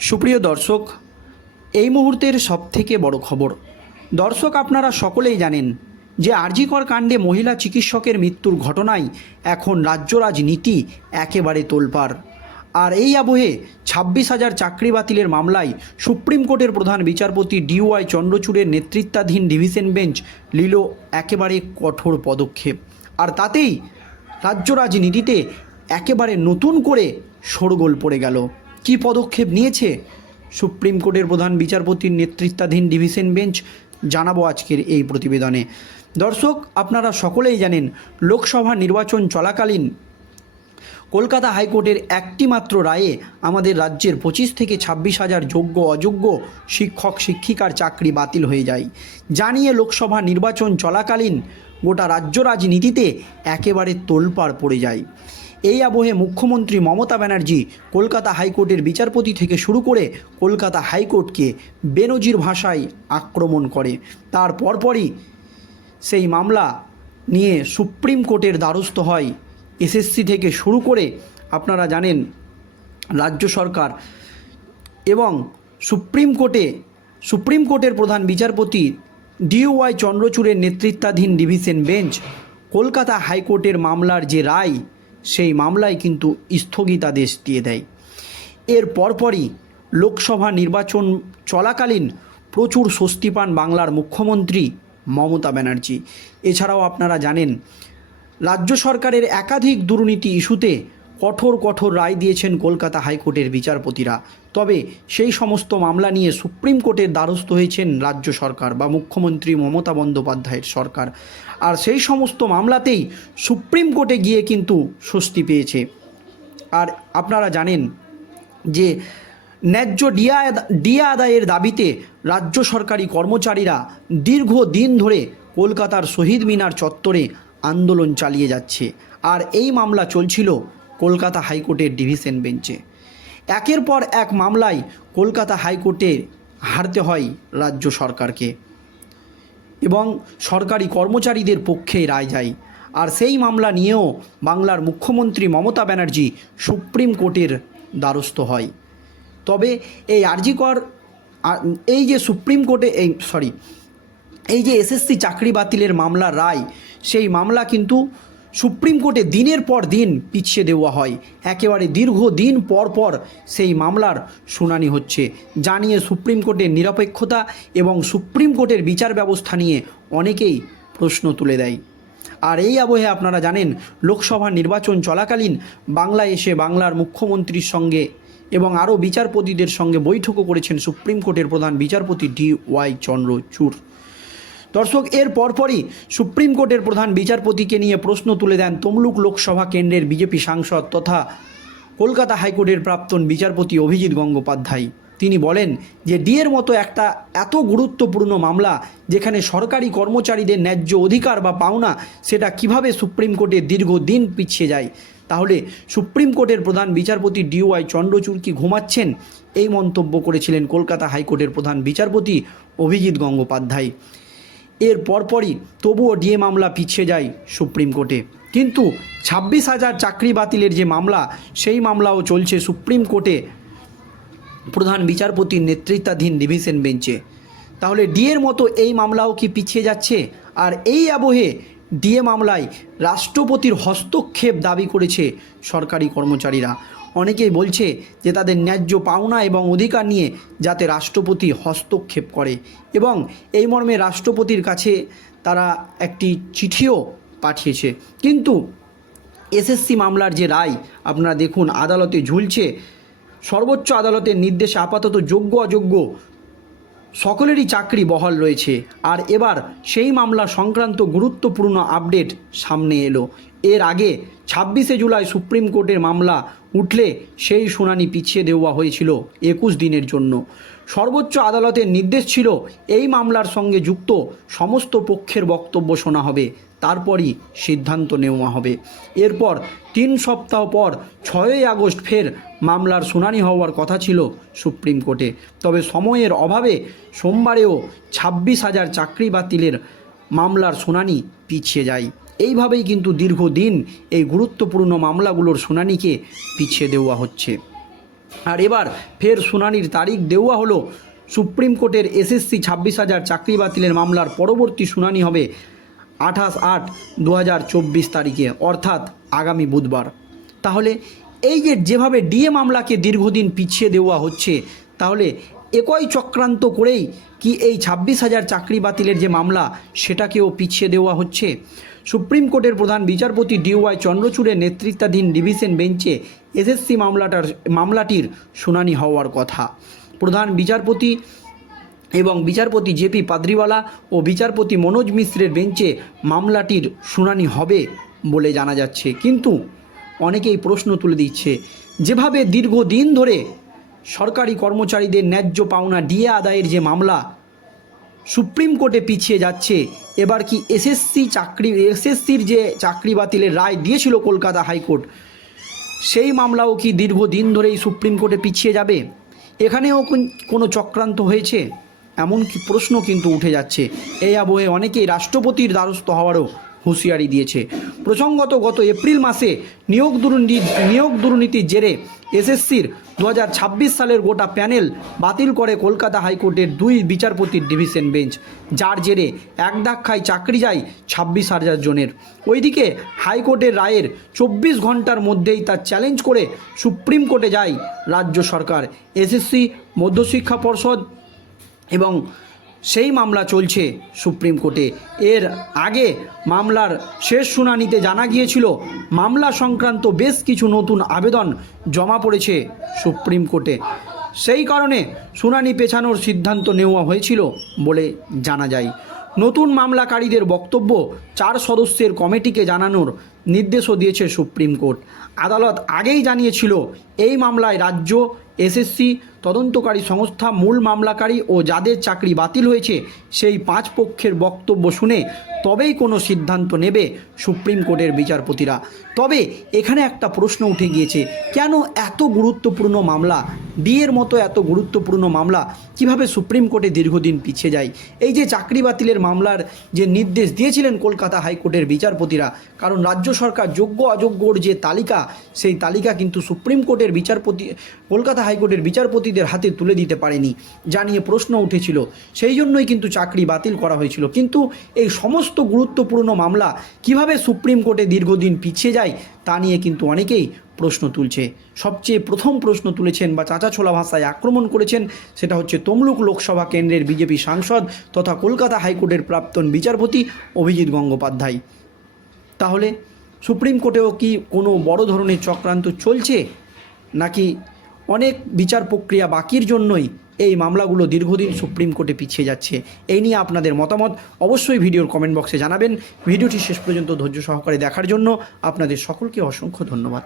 সুপ্রিয় দর্শক, এই মুহূর্তের সবথেকে বড় খবর। দর্শক, আপনারা সকলেই জানেন যে আরজিকর কাণ্ডে মহিলা চিকিৎসকের মৃত্যুর ঘটনায় এখন রাজ্য রাজনীতি একেবারে তোলপাড়। আর এই আবহে ছাব্বিশ হাজার চাকরি বাতিলের মামলায় সুপ্রিম কোর্টের প্রধান বিচারপতি ডিওয়াই চন্দ্রচূড়ের নেতৃত্বাধীন ডিভিশন বেঞ্চ নিল একেবারে কঠোর পদক্ষেপ। আর তাতেই রাজ্য রাজনীতিতে একেবারে নতুন করে শোরগোল পড়ে গেল। কি পদক্ষেপ নিয়েছে? সুপ্রিম কোর্টের প্রধান বিচারপতির নেতৃত্বাধীন ডিভিশন বেঞ্চ জানাব আজকের এই প্রতিবেদনে। দর্শক, আপনারা সকলেই জানেন, লোকসভা নির্বাচন চলাকালীন কলকাতা হাইকোর্টের একটি মাত্র রায়ে আমাদের রাজ্যের পঁচিশ থেকে ছাব্বিশ হাজার যোগ্য অযোগ্য শিক্ষক, শিক্ষিকার চাকরি বাতিল হয়ে যায়। জানিয়ে লোকসভা নির্বাচন চলাকালীন গোটা রাজ্য রাজনীতিতে একেবারে তোলপাড় পড়ে যায়। এই আবহে মুখ্যমন্ত্রী মমতা ব্যানার্জি কলকাতা হাইকোর্টের বিচারপতি থেকে শুরু করে কলকাতা হাইকোর্টকে বেনজির ভাষায় আক্রমণ করে। তার পরপরই সেই মামলা নিয়ে সুপ্রিম কোর্টের দ্বারস্থ হয় এসএসসি থেকে শুরু করে আপনারা জানেন রাজ্য সরকার এবং সুপ্রিম কোর্টে সুপ্রিম কোর্টের প্রধান বিচারপতি ডিওয়াই চন্দ্রচূড়ের নেতৃত্বাধীন ডিভিশন বেঞ্চ কলকাতা হাইকোর্টের মামলার যে রায় সেই মামলায় কিন্তু স্থগিতাদেশ দিয়ে দেয়। এর পরপরই লোকসভা নির্বাচন চলাকালীন প্রচুর স্বস্তি পান বাংলার মুখ্যমন্ত্রী মমতা ব্যানার্জি। এছাড়াও আপনারা জানেন, রাজ্য সরকারের একাধিক দুর্নীতি ইস্যুতে কঠোর কঠোর রায় দিয়েছেন কলকাতা হাইকোর্টের বিচারপতিরা। তবে সেই সমস্ত মামলা নিয়ে সুপ্রিম কোর্টের দ্বারস্থ হয়েছেন রাজ্য সরকার বা মুখ্যমন্ত্রী মমতা বন্দ্যোপাধ্যায়ের সরকার। আর সেই সমস্ত মামলাতেই সুপ্রিম কোর্টে গিয়ে কিন্তু স্বস্তি পেয়েছে। আর আপনারা জানেন যে ন্যায্য ডিয়া ডিয়া আদায়ের দাবিতে রাজ্য সরকারি কর্মচারীরা দীর্ঘ দিন ধরে কলকাতার শহীদ মিনার চত্বরে আন্দোলন চালিয়ে যাচ্ছে। আর এই মামলা চলছিল কলকাতা হাইকোর্টের ডিভিশন বেঞ্চে। একের পর এক মামলায় কলকাতা হাইকোর্টে হারতে হয় রাজ্য সরকারকে। এবং সরকারি কর্মচারীদের পক্ষে রায় যায়। আর সেই মামলা নিয়েও বাংলার মুখ্যমন্ত্রী মমতা ব্যানার্জি সুপ্রিম কোর্টের দ্বারস্থ হয়। তবে এই আরজিকর এই যে সুপ্রিম কোর্টে, এই, সরি, এই যে এসএসসি চাকরি বাতিলের মামলার রায়, সেই মামলা কিন্তু সুপ্রিম কোর্টে দিনের পর দিন পিছিয়ে দেওয়া হয়। একেবারে দীর্ঘ দিন পর পর সেই মামলার শুনানি হচ্ছে। জানিয়ে সুপ্রিম কোর্টের নিরপেক্ষতা এবং সুপ্রিম কোর্টের বিচার ব্যবস্থা নিয়ে অনেকেই প্রশ্ন তুলে দেয়। আর এই আবহে আপনারা জানেন, লোকসভা নির্বাচন চলাকালীন বাংলায় এসে বাংলার মুখ্যমন্ত্রীর সঙ্গে এবং আরও বিচারপতিদের সঙ্গে বৈঠকও করেছেন সুপ্রিম কোর্টের প্রধান বিচারপতি ডি ওয়াই চন্দ্রচূড়। দর্শক, এর পরপরই সুপ্রিম কোর্টের প্রধান বিচারপতিকে নিয়ে প্রশ্ন তুলে দেন তমলুক লোকসভা কেন্দ্রের বিজেপি সাংসদ তথা কলকাতা হাইকোর্টের প্রাক্তন বিচারপতি অভিজিৎ গঙ্গোপাধ্যায়। তিনি বলেন যে ডিএর মতো একটা এত গুরুত্বপূর্ণ মামলা যেখানে সরকারি কর্মচারীদের ন্যায্য অধিকার বা পাওনা, সেটা কীভাবে সুপ্রিম কোর্টে দীর্ঘদিন পিছিয়ে যায়? তাহলে সুপ্রিম কোর্টের প্রধান বিচারপতি ডিওয়াই চন্দ্রচূড় কি ঘুমাচ্ছেন? এই মন্তব্য করেছিলেন কলকাতা হাইকোর্টের প্রধান বিচারপতি অভিজিৎ গঙ্গোপাধ্যায়। এর পরপরই তবুও ডিএ মামলা পিছিয়ে যায় সুপ্রিম কোর্টে। কিন্তু ছাব্বিশ হাজার চাকরি বাতিলের যে মামলা, সেই মামলাও চলছে সুপ্রিম কোর্টে। প্রধান বিচারপতির নেতৃত্বাধীন ডিভিশন বেঞ্চে। তাহলে ডিএর মতো এই মামলাও কি পিছিয়ে যাচ্ছে? আর এই আবহে ডিএ মামলায় রাষ্ট্রপতির হস্তক্ষেপ দাবি করেছে সরকারি কর্মচারীরা। অনেকেই বলছে যে তাদের ন্যায্য পাওনা এবং অধিকার নিয়ে যাতে রাষ্ট্রপতি হস্তক্ষেপ করে এবং এই মর্মে রাষ্ট্রপতির কাছে তারা একটি চিঠিও পাঠিয়েছে। কিন্তু এসএসসি মামলার যে রায়, আপনারা দেখুন আদালতে ঝুলছে। সর্বোচ্চ আদালতের নির্দেশে আপাতত যোগ্য অযোগ্য সকলেরই চাকরি বহাল রয়েছে। আর এবার সেই মামলা সংক্রান্ত গুরুত্বপূর্ণ আপডেট সামনে এলো। এর আগে ছাব্বিশে জুলাই সুপ্রিম কোর্টের মামলা উঠলে সেই শুনানি পিছিয়ে দেওয়া হয়েছিল একুশ দিনের জন্য। সর্বোচ্চ আদালতের নির্দেশ ছিল এই মামলার সঙ্গে যুক্ত সমস্ত পক্ষের বক্তব্য শোনা হবে, তারপরই সিদ্ধান্ত নেওয়া হবে। এরপর তিন সপ্তাহ পর ছয়ই আগস্ট ফের মামলার শুনানি হওয়ার কথা ছিল সুপ্রিম কোর্টে। তবে সময়ের অভাবে সোমবারেও ছাব্বিশ হাজার চাকরি বাতিলের মামলার শুনানি পিছিয়ে যায়। এইভাবেই কিন্তু দীর্ঘদিন এই গুরুত্বপূর্ণ মামলাগুলোর শুনানিকে পিছিয়ে দেওয়া হচ্ছে। আর এবার ফের শুনানির তারিখ দেওয়া হলো। সুপ্রিম কোর্টের এসএসসি ছাব্বিশ হাজার চাকরি বাতিলের মামলার পরবর্তী শুনানি হবে আঠাশ আট দু হাজার চব্বিশ তারিখে, অর্থাৎ আগামী বুধবার। তাহলে এই যে যেভাবে ডিএ মামলাকে দীর্ঘদিন পিছিয়ে দেওয়া হচ্ছে, তাহলে একই চক্রান্ত করেই কি এই ছাব্বিশ হাজার চাকরি বাতিলের যে মামলা, সেটাকেও পিছিয়ে দেওয়া হচ্ছে। সুপ্রিম কোর্টের প্রধান বিচারপতি ডিওয়াই চন্দ্রচূড়ের নেতৃত্বাধীন ডিভিশন বেঞ্চে এসএসসি মামলাটার, মামলাটির শুনানি হওয়ার কথা। প্রধান বিচারপতি এবং বিচারপতি জেপি পাদ্রিওয়ালা ও বিচারপতি মনোজ মিশ্রের বেঞ্চে মামলাটির শুনানি হবে বলে জানা যাচ্ছে। কিন্তু অনেকেই প্রশ্ন তুলে দিচ্ছে, যেভাবে দীর্ঘদিন ধরে সরকারি কর্মচারীদের ন্যায্য পাওনা ডিএ আদায়ের যে মামলা, সুপ্রিম কোর্টে পিছিয়ে যাচ্ছে। এবার কি এসএসসি চাকরি, এসএসসির যে চাকরি বাতিলের রায় দিয়েছিল কলকাতা হাইকোর্ট, সেই মামলাও কি দীর্ঘদিন ধরেই সুপ্রিম কোর্টে পিছিয়ে যাবে? এখানেও কোন- কোনো চক্রান্ত হয়েছে? এমন কি প্রশ্ন কিন্তু উঠে যাচ্ছে। এই আবহে অনেকেই রাষ্ট্রপতির দ্বারস্থ হওয়ারও হুঁশিয়ারি দিয়েছে। প্রসঙ্গত গত এপ্রিল মাসে নিয়োগ দুর্নীতি, নিয়োগ দুর্নীতির জেরে এসএসসির দু হাজার ছাব্বিশ সালের গোটা প্যানেল বাতিল করে কলকাতা হাইকোর্টের দুই বিচারপতির ডিভিশন বেঞ্চ, যার জেরে এক ধাক্কায় চাকরি যায় ছাব্বিশ হাজার জনের। ওইদিকে হাইকোর্টের রায়ের চব্বিশ ঘণ্টার মধ্যেই তা চ্যালেঞ্জ করে সুপ্রিম কোর্টে যায় রাজ্য সরকার, এসএসসি, মধ্যশিক্ষা পর্ষদ এবং সেই মামলা চলছে সুপ্রিম কোর্টে। এর আগে মামলার শেষ শুনানিতে জানা গিয়েছিল, মামলা সংক্রান্ত বেশ কিছু নতুন আবেদন জমা পড়েছে সুপ্রিম কোর্টে। সেই কারণে শুনানি পেছানোর সিদ্ধান্ত নেওয়া হয়েছিল বলে জানা যায়। নতুন মামলাকারীদের বক্তব্য চার সদস্যের কমিটিকে জানানোর নির্দেশও দিয়েছে সুপ্রিম কোর্ট। আদালত আগেই জানিয়েছিল, এই মামলায় রাজ্য, এসএসসি, তদন্তকারী সংস্থা, মূল মামলাকারী ও যাদের চাকরি বাতিল হয়েছে, সেই পাঁচ পক্ষের বক্তব্য শুনে তবেই কোনো সিদ্ধান্ত নেবে সুপ্রিম কোর্টের বিচারপতিরা। তবে এখানে একটা প্রশ্ন উঠে গিয়েছে, কেন এত গুরুত্বপূর্ণ মামলা ডিএর মতো এত গুরুত্বপূর্ণ মামলা, কীভাবে সুপ্রিম কোর্টে দীর্ঘদিন পিছিয়ে যায়? এই যে চাকরি বাতিলের মামলার যে নির্দেশ দিয়েছিলেন কলকাতা হাইকোর্টের বিচারপতিরা, কারণ রাজ্য সরকার যোগ্য অযোগ্যর যে তালিকা, সেই তালিকা কিন্তু সুপ্রিম কোর্টের বিচারপতি, কলকাতা হাইকোর্টের বিচারপতিদের হাতে তুলে দিতে পারেনি, যা নিয়ে প্রশ্ন উঠেছিল। সেই জন্যই কিন্তু চাকরি বাতিল করা হয়েছিল। কিন্তু এই সমস্ত গুরুত্বপূর্ণ মামলা কীভাবে সুপ্রিম কোর্টে দীর্ঘদিন পিছিয়ে যায়, তা নিয়ে কিন্তু অনেকেই প্রশ্ন তুলছে। সবচেয়ে প্রথম প্রশ্ন তুলেছেন বা চাঁচাছোলা ভাষায় আক্রমণ করেছেন, সেটা হচ্ছে তমলুক লোকসভা কেন্দ্রের বিজেপি সাংসদ তথা কলকাতা হাইকোর্টের প্রাক্তন বিচারপতি অভিজিৎ গঙ্গোপাধ্যায়। তাহলে সুপ্রিম কোর্টেও কি কোনো বড় ধরনের চক্রান্ত চলছে? নাকি অনেক বিচার প্রক্রিয়া বাকির জন্যই এই মামলাগুলো দীর্ঘদিন সুপ্রিম কোর্টে পিছিয়ে যাচ্ছে? এই নিয়ে আপনাদের মতামত অবশ্যই ভিডিওর কমেন্ট বক্সে জানাবেন। ভিডিওটি শেষ পর্যন্ত ধৈর্য সহকারে দেখার জন্য আপনাদের সকলকে অসংখ্য ধন্যবাদ।